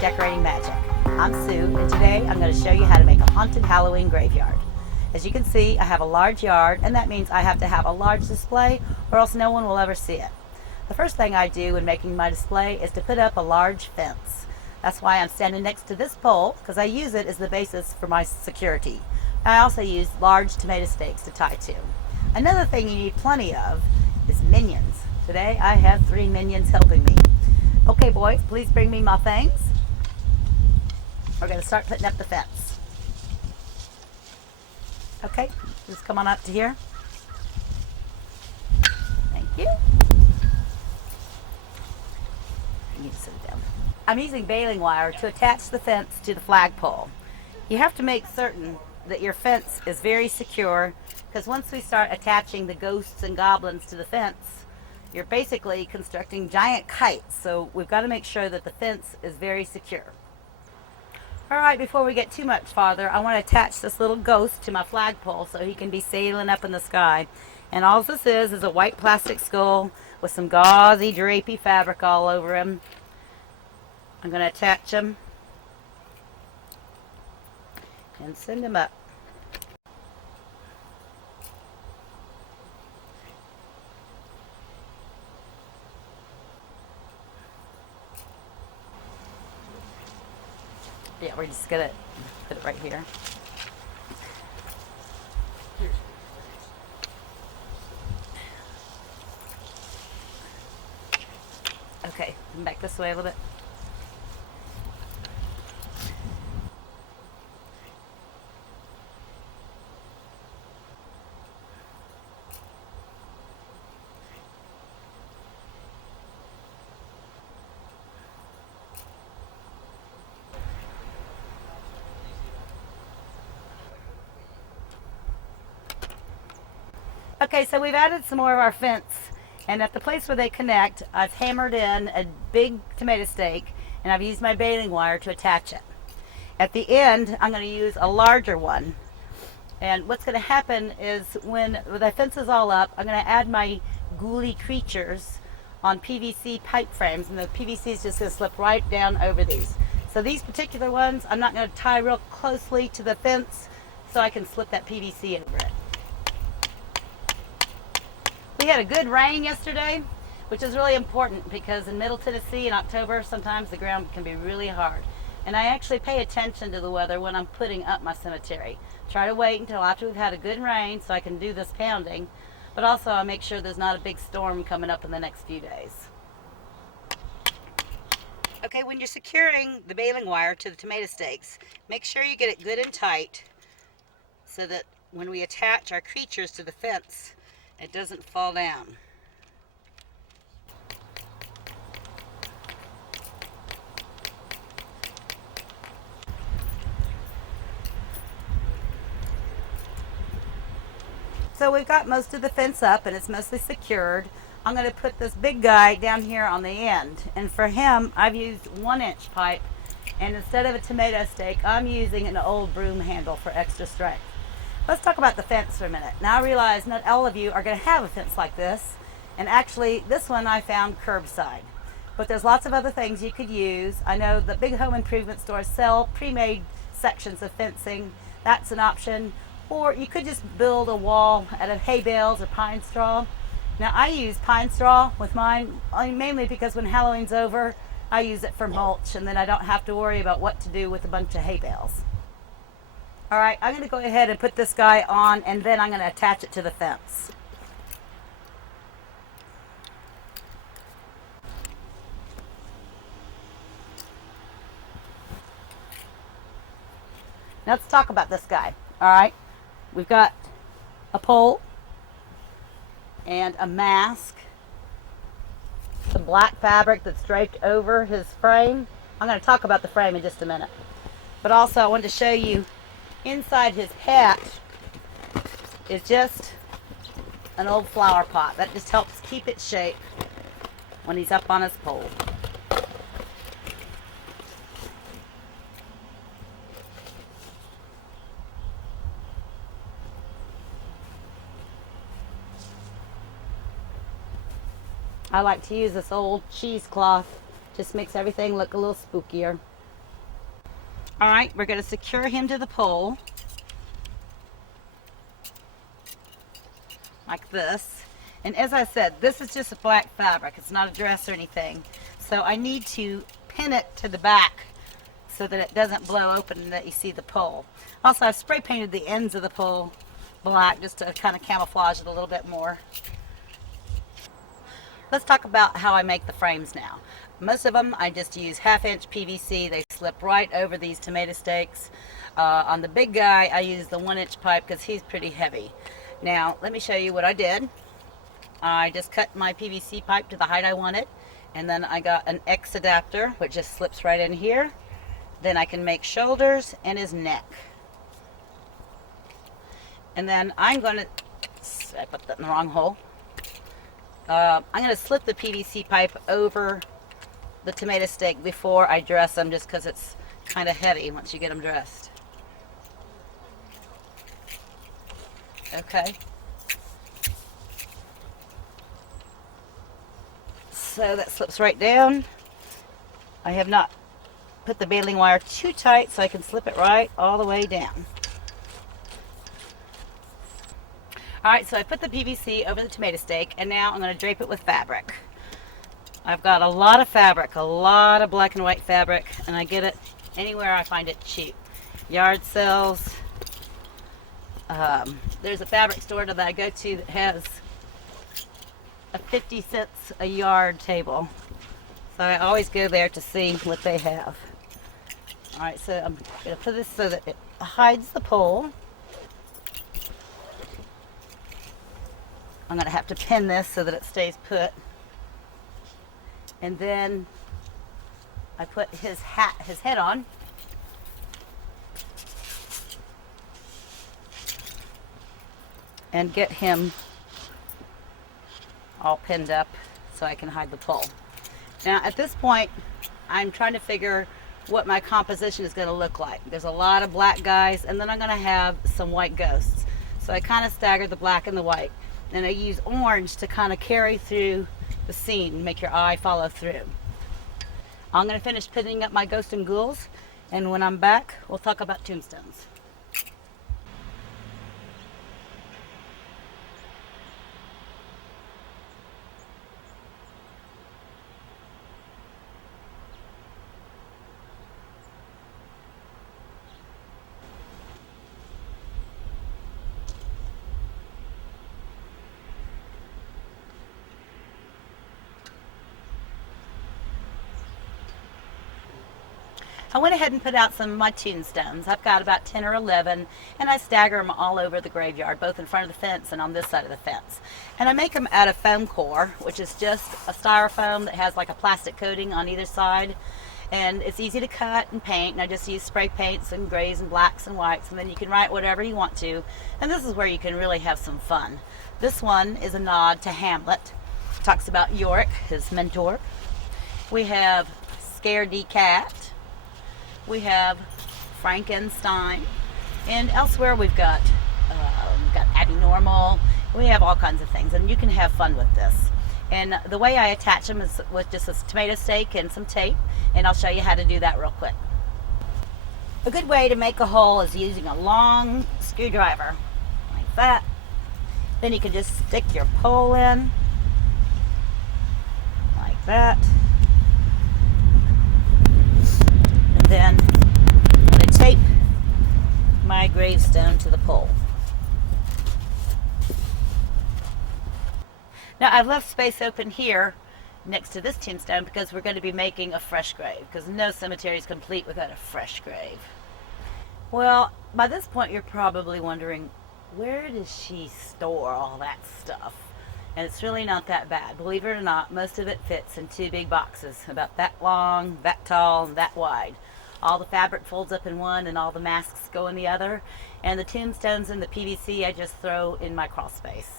Decorating Magic. I'm Sue, and today I'm going to show you how to make a haunted Halloween graveyard. As you can see, I have a large yard, and that means I have to have a large display or else no one will ever see it. The first thing I do when making my display is to put up a large fence. That's why I'm standing next to this pole, because I use it as the basis for my security. I also use large tomato stakes to tie to. Another thing you need plenty of is minions. Today I have 3 minions helping me. Okay boys, please bring me my things. We're going to start putting up the fence. Okay, just come on up to here. Thank you. You need to sit down. I'm using baling wire to attach the fence to the flagpole. You have to make certain that your fence is very secure, because once we start attaching the ghosts and goblins to the fence, you're basically constructing giant kites, so we've got to make sure that the fence is very secure. Alright, before we get too much farther, I want to attach this little ghost to my flagpole so he can be sailing up in the sky. And all this is a white plastic skull with some gauzy, drapey fabric all over him. I'm going to attach him and send him up. Yeah, we're just going to put it right here. Okay, come back this way a little bit. Okay, so we've added some more of our fence, and at the place where they connect, I've hammered in a big tomato stake, and I've used my baling wire to attach it. At the end, I'm going to use a larger one, and what's going to happen is when the fence is all up, I'm going to add my ghouly creatures on PVC pipe frames, and the PVC is just going to slip right down over these. So these particular ones, I'm not going to tie real closely to the fence, so I can slip that PVC over it. We had a good rain yesterday, which is really important because in Middle Tennessee in October, sometimes the ground can be really hard. And I actually pay attention to the weather when I'm putting up my cemetery. Try to wait until after we've had a good rain so I can do this pounding, but also I make sure there's not a big storm coming up in the next few days. Okay, when you're securing the baling wire to the tomato stakes, make sure you get it good and tight so that when we attach our creatures to the fence, it doesn't fall down. So we've got most of the fence up and it's mostly secured. I'm going to put this big guy down here on the end, and for him I've used 1-inch pipe, and instead of a tomato stake I'm using an old broom handle for extra strength. Let's talk about the fence for a minute. Now I realize not all of you are going to have a fence like this, and actually this one I found curbside. But there's lots of other things you could use. I know the big home improvement stores sell pre-made sections of fencing. That's an option. Or you could just build a wall out of hay bales or pine straw. Now I use pine straw with mine, mainly because when Halloween's over, I use it for mulch, and then I don't have to worry about what to do with a bunch of hay bales. Alright, I'm going to go ahead and put this guy on, and then I'm going to attach it to the fence. Now let's talk about this guy. Alright, we've got a pole and a mask, some black fabric that's draped over his frame. I'm going to talk about the frame in just a minute. But also I wanted to show you inside his hat is just an old flower pot. That just helps keep its shape when he's up on his pole. I like to use this old cheesecloth. Just makes everything look a little spookier. All right, we're going to secure him to the pole like this. And as I said, this is just a black fabric. It's not a dress or anything. So I need to pin it to the back so that it doesn't blow open and that you see the pole. Also, I've spray painted the ends of the pole black just to kind of camouflage it a little bit more. Let's talk about how I make the frames now. Most of them I just use 1/2" PVC. They slip right over these tomato stakes. On the big guy I use the 1" pipe because he's pretty heavy. Now let me show you what I did. I just cut my PVC pipe to the height I wanted, and then I got an X adapter which just slips right in here. Then I can make shoulders and his neck. And then I'm going to, I put that in the wrong hole. I'm going to slip the PVC pipe over the tomato steak before I dress them, just because it's kind of heavy once you get them dressed. Okay. So that slips right down. I have not put the baling wire too tight so I can slip it right all the way down. Alright, so I put the PVC over the tomato steak, and now I'm going to drape it with fabric. I've got a lot of fabric, a lot of black and white fabric, and I get it anywhere I find it cheap. Yard sales. There's a fabric store that I go to that has a 50 cents a yard table. So I always go there to see what they have. Alright, so I'm going to put this so that it hides the pole. I'm going to have to pin this so that it stays put. And then I put his head on. And get him all pinned up so I can hide the pole. Now at this point, I'm trying to figure what my composition is going to look like. There's a lot of black guys, and then I'm going to have some white ghosts. So I kind of staggered the black and the white. And I use orange to kind of carry through the scene, make your eye follow through. I'm going to finish pinning up my ghosts and ghouls, and when I'm back, we'll talk about tombstones. I went ahead and put out some of my tombstones. I've got about 10 or 11, and I stagger them all over the graveyard, both in front of the fence and on this side of the fence. And I make them out of foam core, which is just a styrofoam that has like a plastic coating on either side. And it's easy to cut and paint, and I just use spray paints and grays and blacks and whites, and then you can write whatever you want to. And this is where you can really have some fun. This one is a nod to Hamlet. It talks about Yorick, his mentor. We have Scaredy Cat. We have Frankenstein, and elsewhere we've got Abby Normal. We have all kinds of things, and you can have fun with this. And the way I attach them is with just a tomato stake and some tape, and I'll show you how to do that real quick. A good way to make a hole is using a long screwdriver, like that. Then you can just stick your pole in, like that. Then I'm going to tape my gravestone to the pole. Now I've left space open here next to this tombstone because we're going to be making a fresh grave, because no cemetery is complete without a fresh grave. Well, by this point you're probably wondering, where does she store all that stuff? And it's really not that bad. Believe it or not, most of it fits in 2 big boxes, about that long, that tall, and that wide. All the fabric folds up in one, and all the masks go in the other. And the tombstones and the PVC I just throw in my crawl space.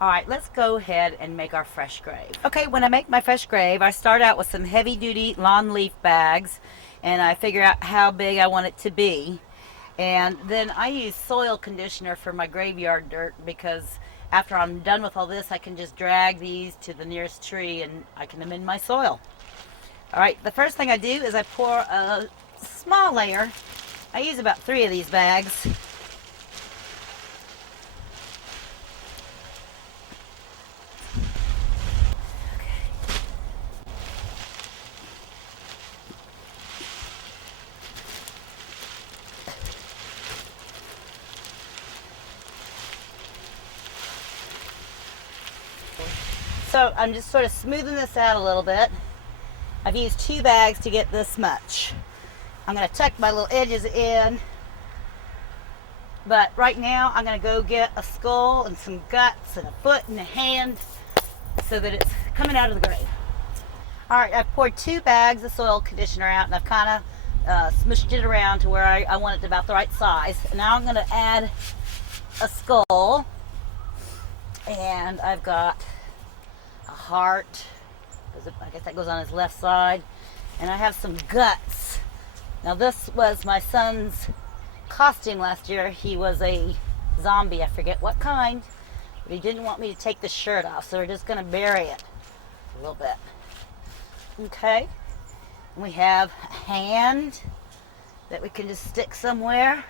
Alright, let's go ahead and make our fresh grave. Okay, when I make my fresh grave, I start out with some heavy-duty lawn leaf bags, and I figure out how big I want it to be. And then I use soil conditioner for my graveyard dirt, because after I'm done with all this, I can just drag these to the nearest tree and I can amend my soil. Alright, the first thing I do is I pour a small layer. I use about 3 of these bags. So I'm just sort of smoothing this out a little bit. I've used 2 bags to get this much. I'm going to tuck my little edges in. But right now I'm going to go get a skull and some guts and a foot and a hand so that it's coming out of the grave. Alright, I've poured 2 bags of soil conditioner out and I've kind of smushed it around to where I want it to about the right size. And now I'm going to add a skull. And I've got a heart. I guess that goes on his left side. And I have some guts. Now this was my son's costume last year. He was a zombie, I forget what kind, but he didn't want me to take the shirt off, so we're just going to bury it a little bit. Okay, and we have a hand that we can just stick somewhere,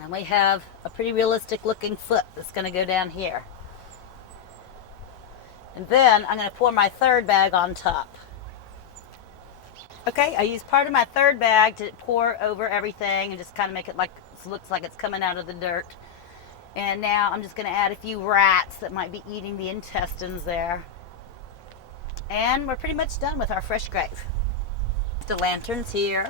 and we have a pretty realistic looking foot that's going to go down here. And then I'm going to pour my 3rd bag on top. Okay, I used part of my 3rd bag to pour over everything and just kind of make it like it looks like it's coming out of the dirt. And now I'm just going to add a few rats that might be eating the intestines there. And we're pretty much done with our fresh grave. The lanterns here.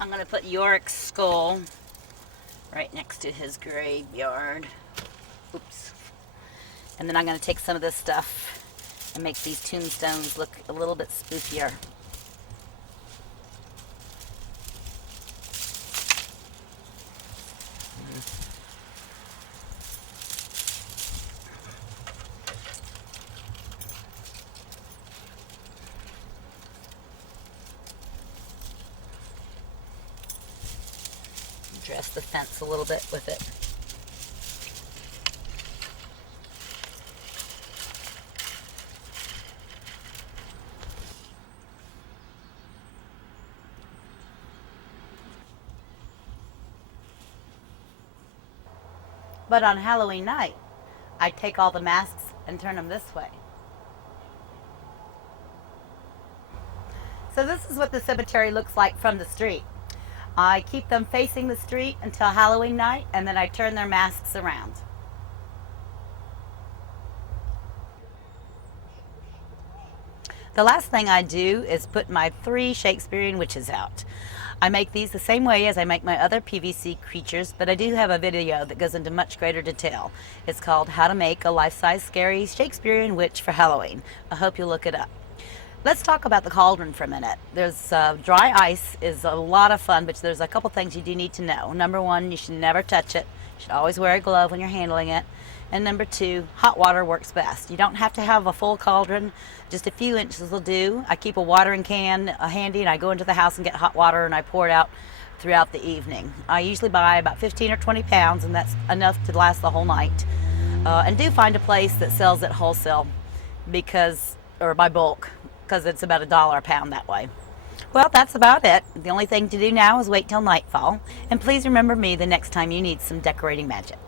I'm going to put Yorick's skull right next to his graveyard. Oops. And then I'm going to take some of this stuff and make these tombstones look a little bit spookier. Dress the fence a little bit with it. But on Halloween night, I take all the masks and turn them this way. So this is what the cemetery looks like from the street. I keep them facing the street until Halloween night, and then I turn their masks around. The last thing I do is put my 3 Shakespearean witches out. I make these the same way as I make my other PVC creatures, but I do have a video that goes into much greater detail. It's called How to Make a Life-Size Scary Shakespearean Witch for Halloween. I hope you'll look it up. Let's talk about the cauldron for a minute. There's dry ice is a lot of fun, but there's a couple things you do need to know. Number 1, you should never touch it. You should always wear a glove when you're handling it. And number 2, hot water works best. You don't have to have a full cauldron. Just a few inches will do. I keep a watering can handy, and I go into the house and get hot water, and I pour it out throughout the evening. I usually buy about 15 or 20 pounds, and that's enough to last the whole night. And do find a place that sells it wholesale, or by bulk, because it's about $1 a pound that way. Well, that's about it. The only thing to do now is wait till nightfall. And please remember me the next time you need some decorating magic.